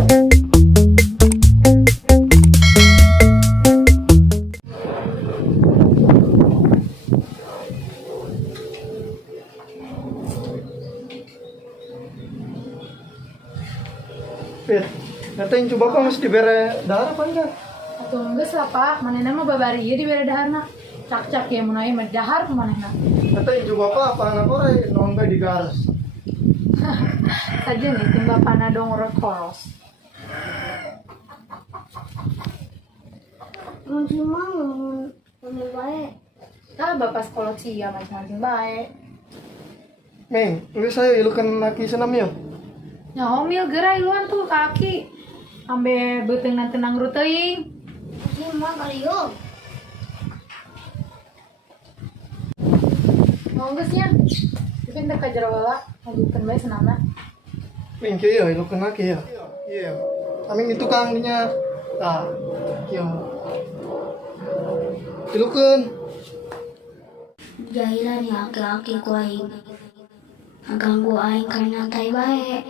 Pit, ngatain coba kok mesti dibere darah apa enggak? Atuh geus lah Pak, manehna mah babari ieu dibere daharna. Cak-cak ya munai mah dahar manehna. Ngatain coba apa anak ore nongbe di garas. Saja nih tim bapana dong urut koros. Masih mau ngomong baik. Ah bapak sekolah cia macam-macam baik. Meng, geus saya ilukan laki senam ya. Nya homil gerai luan tuh kaki. Ambe beuteung tenang ru teuing. Masih mau kali yuk. Mau geus nya. Bikin teh ka jero heula, lanjutkeun bae senamna. Meng kieu ya ilukan laki ya. Iya. Amin itu kang dinya. Tah. Kieu. Ilukan. Jahilan ya aki-aki ku aing. Ganggu aing karena tai bae.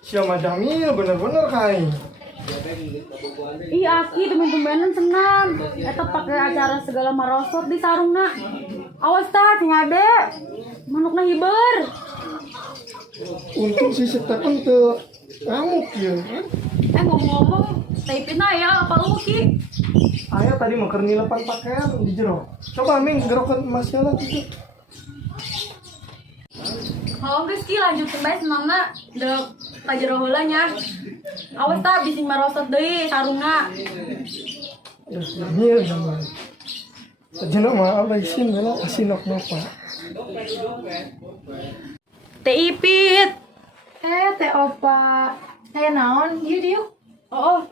Siapa Jamil bener-bener kai. Ih Aki temen-temenan senam. Eta pakai acara segala marosot di sarungna. Awas tah sing ade. Manukna hiber. Untung si Stephen teu ngamuk ya kan. Ngomong-ngomong, taipin ya apa lu Ki? Ayah tadi mau kernilepan pakaian di jero. Coba Ming gerokan emasnya lah gitu. Oh geus Ki lanjutkeun bae senamna dek ka jero heula nya. Awas tah bising marosot deui sarungna. Aduh, Jamil sama. Sejenak mah abah isin bela asinok napa. Teh Ipit. Teh opa. Saya naon? Ieu dieu. Oh.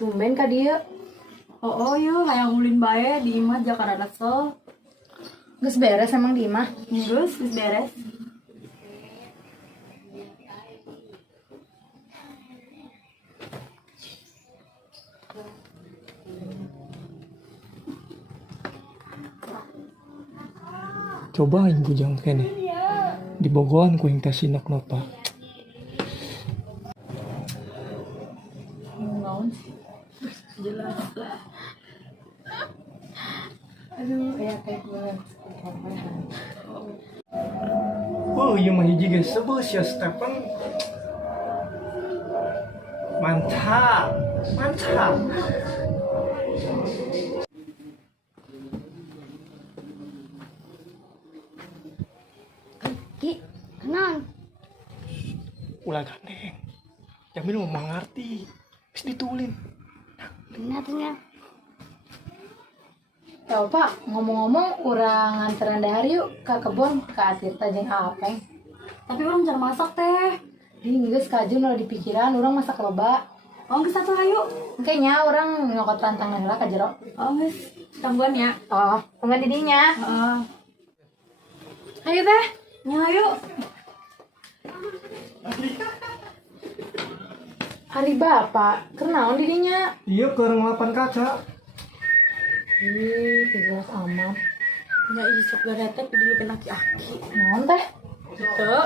Tumben ka dieu. Oh yeuh hayang ulin bae di imah Jakarta Resel. Geus beres emang di imah. Geus beres. Cobain bujang kene. Di Bogoan ku yang tasinok napa. Naon sih? Jelas lah. Aduh, kayak gue. Oh, iya mah hiji geus sebus ya Stephen. Mantap. Mantap. Ki, kenan. Ulah gandeng. Jamil mau mengerti. Wis ditulin. Benar. Tahu Pak, ngomong-ngomong urang nganteran dahar yuk ke kebun ke Atirta jeung Apeng. Tapi orang jangan masak teh. Di geus kajun udah di pikiran urang masak loba. Oh geus atuh hayu. Kayaknya orang nyokot rantang heula ka jero. Oh geus tangguan ya. Oh, tunggu didinya. Heeh. Ayo teh. Nya hayu. Hari Bapak, kenaon didinya? Iya ke ngelapan kaca. Ih, jelas amat. Nya isuk garetek kudu kena aki-aki. Naon teh? Teu.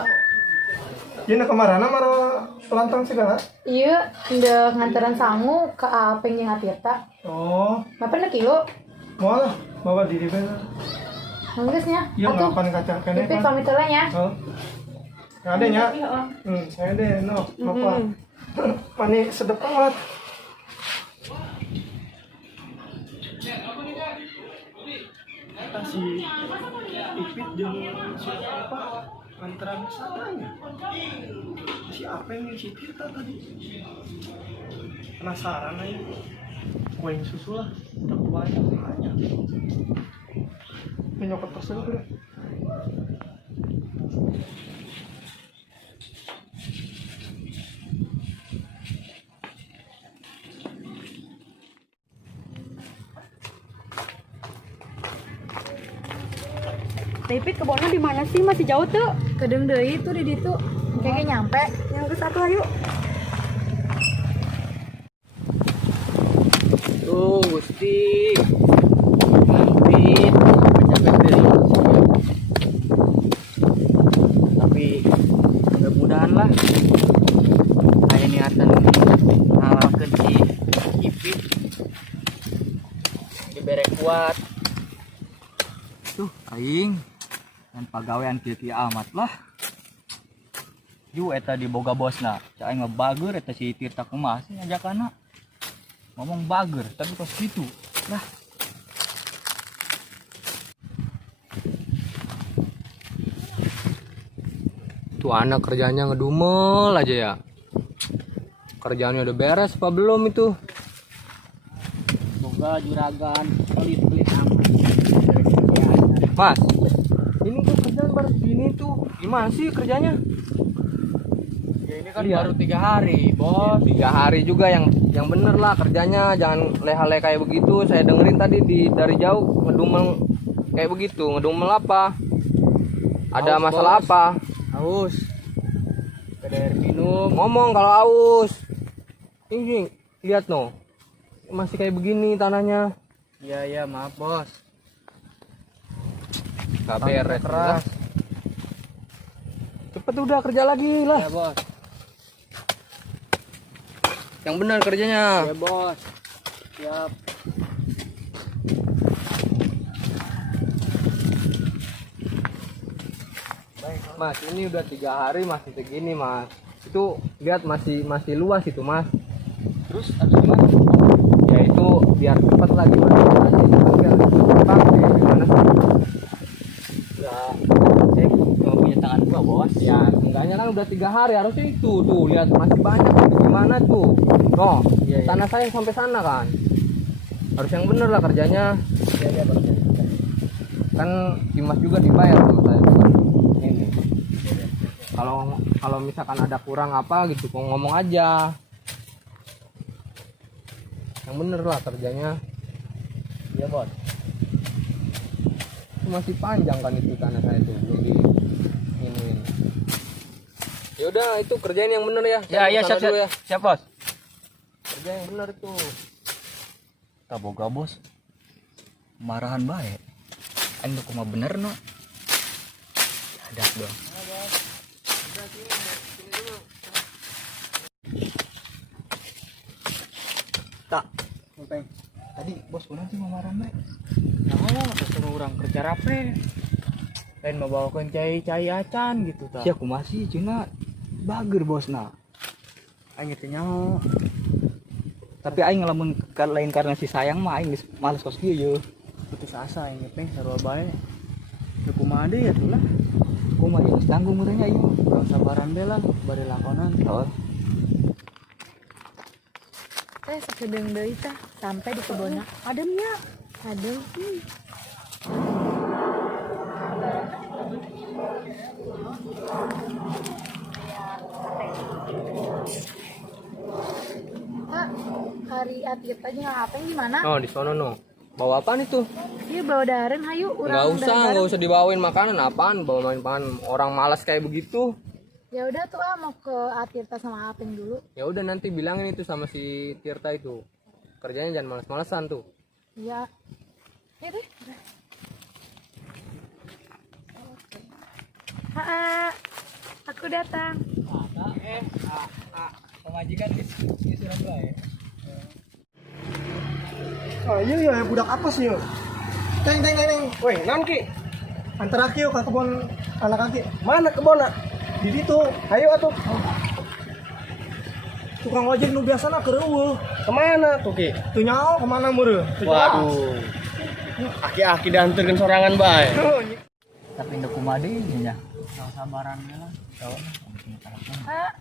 Iya kemarana maro pelantang segala. Iya, udah nganteran sangu ke Apeng jeung Atirta. Oh, Bapak na kilo? mau lah bawa diri bela. Nanggesnya. Iya ngelapan kaca kene Pipit kan. pamit heula nya. Oh. Ada nya. Heeh. Saya deh no, apa? Pani sedep amat. Si Ipit jeung si apa? Antara satanya. Si apa yang si Tirta tadi? Penasaran aja. Kue yang susu lah, udah kuat aja. Menyokot pesen udah. David kebonnya di mana sih? Masih jauh tuh. Kedeng deui tuh di ditu. Kayaknya nyampe. Yang ke satu ayo. Aduh, Gusti. Mampir, capek deh. Tapi mudah-mudahan lah. Kayak niatan ngalalkeun si Ipit. Dibere kuat. Tuh, aing dan pagawean kieu amat lah. Ju eta diboga bosna. Cak aing ngebager eta si Tirta kumaha sih ngajakana. Ngomong bager tapi kok gitu. Lah. Tuh anak kerjanya ngedumel aja ya. Kerjaannya udah beres apa belum itu? Boga juragan pelit-pelit amat. Mas, ini tuh kerjaan baru segini tuh. Gimana sih kerjanya? Ya ini kan Iya. baru 3 hari, Bos. 3 hari juga yang bener lah kerjanya. Jangan leha-leha kayak begitu. Saya dengerin tadi dari jauh ngedumel kayak begitu. Ngedumel apa? Ada Haus, masalah Bos. apa? Haus. Ada air minum. Ngomong kalau aus. Ini lihat no. Masih kayak begini tanahnya. Iya, maaf, Bos. Gak beres. Keras. Cepet udah kerja lagi lah. Ya, Bos. Yang benar kerjanya. Ya, Bos. Siap. Mas, ini udah 3 hari masih segini, Mas. Itu lihat masih luas itu, Mas. Terus harus gimana? Ya itu biar cepat lah gimana caranya cepet biar cepat gimana sih? Enggak. Saya cuma punya tangan gua, Bos. Ya enggaknya kan udah 3 hari harusnya itu tuh lihat masih banyak itu gimana tuh. No, Iya, iya. tanah saya sampai sana kan. Harus yang bener lah kerjanya. Iya, Bos. Kan Dimas juga dibayar tuh saya tuh kan. Ini. Kalau misalkan ada kurang apa gitu kok ngomong aja. Yang bener lah kerjanya. Iya, Bos. Itu masih panjang kan itu tanah saya tuh belum di ini. Ya udah itu kerjain yang bener ya. Ya, Saya iya, kesana siap, dulu ya. siap, Bos. Kerjain yang bener tuh. Tak boga, Bos. Marahan bae. Aing tuh kumaha bener no. Adat dong. Tak. Ngopeng. Tadi bos urang sih marahan bae. Nah, suruh orang kerja rapi. Lain membawakan cai acan gitu tak. Siap kumaha sih cina bager bosna. Aing teh nyaho. Tapi aing ngalamun lain karena si sayang mah aing geus males kos kieu ye. Putus asa aing teh sarua bae. Teu kumaha deui atuh lah. Kumaha geus tanggung urang aing. Urang sabaran deui lah bari lakonan. Oh. Sedeng deui tah sampai di kebunna. Ademnya. Adem. Kak, hari Atit aja ngapain gimana? Oh di sono no. Bawa apaan itu? Iya bawa daren hayu Nggak usah dibawain makanan apaan bawa main makanan orang malas kayak begitu. Ya udah tuh mau ke Atirta sama Apeng dulu. Ya udah nanti bilangin itu sama si Tirta itu. Kerjanya jangan malas-malasan tuh. Iya. Ya deh. Aku datang. Pemajikan di Surabaya. Oh iya ya budak apa sih yo? Teng. Weh, naon ki? Antara ki ke kebun anak kaki. Mana kebun? Di ditu. Ayo atuh. Tukang ojek nu biasana keur eueuh. Kemana tuh ki? Tuh nyaho kemana meureun? Waduh. Aki-aki dianterkeun sorangan bae. Tapi ndek kumaha deui nya. Sabaran lah. Kak,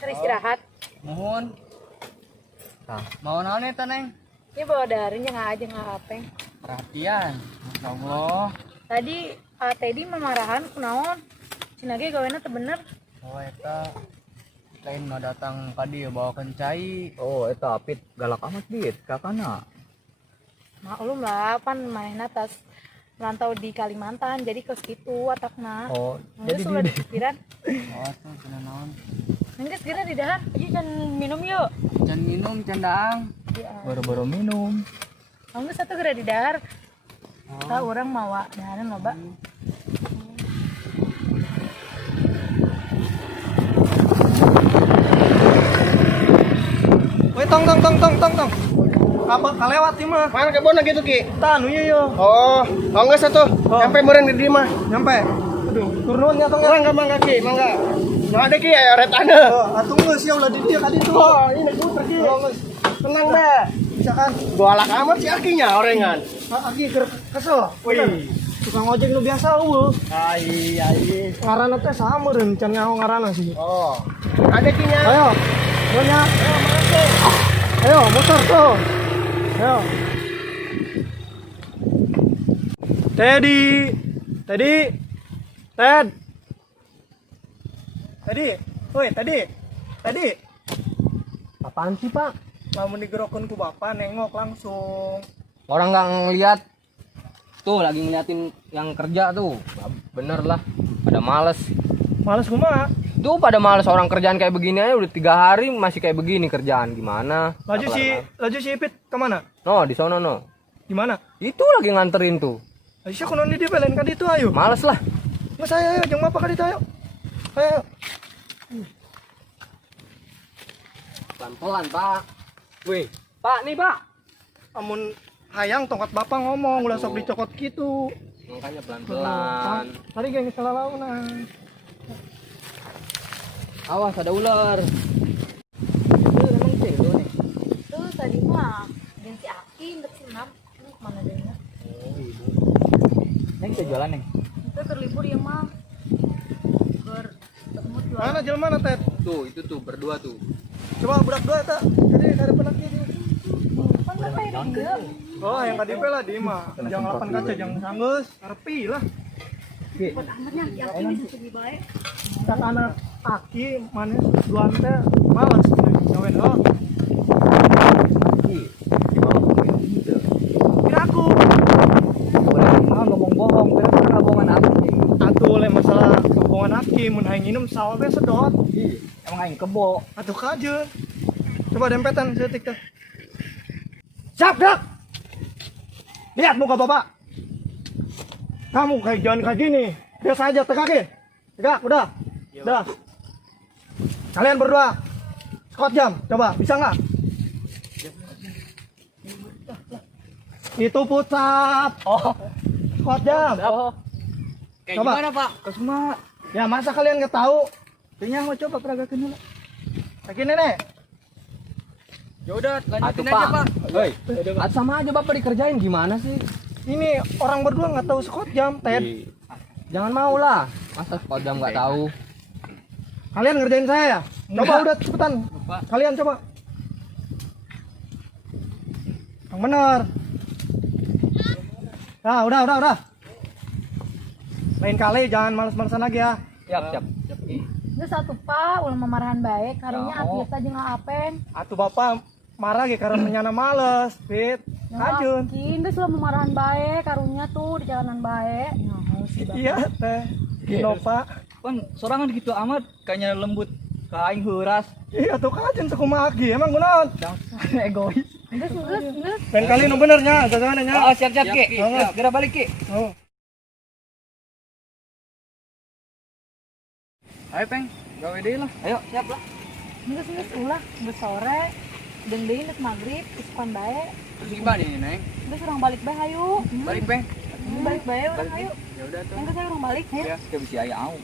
keur istirahat. Mohon. Tah, mau naon eta Neng? Ini bawa daren jangan aja nggak Apeng. Perhatian. Masyaallah. Tadi Teddy memarahan kunaon? Cina ge gawena teu bener. Oh eta lain mah datang ka dieu bawakeun cai. Oh eta Apit galak amat dit kakana. Maklum lah, pan manehna tas merantau di Kalimantan, jadi ke situ atakna. Oh Jadi sudah di pikiran. Oh tuh cenah naon. Nengges geura di dahar. Iya can minum yuk. Can minum, can daang. Baru-baru minum. Nengges satu geura di dahar. Tah urang mawa dahareun loba. Woi tong. Apa kalewat ieu mah? Mana kebon gitu Ki? Tanu ieu. Oh, enggak satu. Sampai meureun di mah. Nyampe. Aduh, turun nya tong. Mangga Ki, mangga. Yang ada Ki ya retana. Oh, atuh geus ya ulah di dieu ka ditu. Oh, ini puter Ki. Tenang deh. Bisa kan? Galak amat si Akinya orengan. Aki keur kesel. Wih. Tukang ojek nu biasa eueuh. Ai. Ngaranna teh sameureun can ngaho ngaranna sih. Oh. Ada Kinya. Ayo. Nya. Ayo, motor tuh. Ayo. Teddy. Ted. Woi, Teddy. Apaan sih, Pak? Lamun digerokkeun ku Bapak nengok langsung. Orang nggak ngeliat. Tuh lagi ngeliatin yang kerja tuh. Bener lah. Pada males. Males kumaha? Tuh pada males orang kerjaan kayak begini aja udah 3 hari masih kayak begini kerjaan gimana? Laju si Ipit kemana? No di sono no. Gimana? Itu lagi nganterin tuh. Aisyah kunon di belen ka ditu ayo. Males lah. Mas ayo jeung Bapak ka ditu ayo. Ayo. Pelan-pelan Pak. Wih, Pak nih Pak. Amun hayang tongkat Bapak ngomong ulah sok dicokot gitu. Makanya pelan-pelan. Tadi geng salah launan. Awas ada ular. Tuh tadi mah jeung si Aki ndek senam. Kemana deuna? Neng kita jualan neng. Itu terlibur ya mah. Ber ketemu jual. Mana jelema na Ted? Tuh itu tuh berdua tuh. Coba budak dua eta. Jadi ada penaki dia. Kan bapak yang dieu. Oh, yang kadi lah di mah. Jangan 8 kaca jangan sanggeus. Karepi lah. Tak anak Aki manis duan teh males nyawen lo. Kira aku. Ngomong bohong, kira bohongan apa sih? Atuh le masalah hubungan Aki mun hayang nginum sawa teh sedot. Emang aing kebo. Atuh kajeun. Coba dempetan setik teh. Siap, Dak. Lihat muka Bapak. Kamu kayak jangan kayak gini. Biasa aja tegakin. Tegak, udah. Udah. Kalian berdua. Skot jam, coba bisa nggak? Itu pucap. Oh, Skot jam. kayak Coba. gimana Pak? Kesuma. Ya masa kalian nggak tahu? Kayaknya mau coba peragakan dulu. Kayak gini nih. Ya udah, Atuh lanjutin aja Pak. Woi, sama aja Bapak dikerjain gimana sih? Ini orang berdua nggak tahu skot jam, Ted. Jangan mau lah. Masa kalau jam nggak tahu. Kalian ngerjain saya ya? Coba udah cepetan. Kalian coba. Yang bener. Nah, udah. Lain kali jangan males-malesan lagi ya. Siap. Geus satu Pak, ulah memarahan baik, karunya Aki teh jeung Apeng. Atuh Bapak marah ge karena menyana males, Fit. Kajun. Yakin geus lah memarahan bae karunya tuh di jalanan bae. Iya, Teh. Innova. Pan sorangan gitu amat, kayaknya lembut ke aing heuras. Iya tuh kajun sakumaha lagi. Emang kunaon? Egois. Geus. Lain kali nu bener nya, jajangan nya. Oh, siap Ki. Siap. Segera balik Ki. Oh. Ayo Peng, gawe deui lah. Ayo, siap lah. Geus ulah, geus sore. Jeung deui geus magrib, isupan bae. Terus gimana ini, Neng? Geus urang balik bae hayu. Balik Peng. Balik bae urang hayu. Ya udah tuh. Geus urang balik ya. Ya, kita bisa aya au.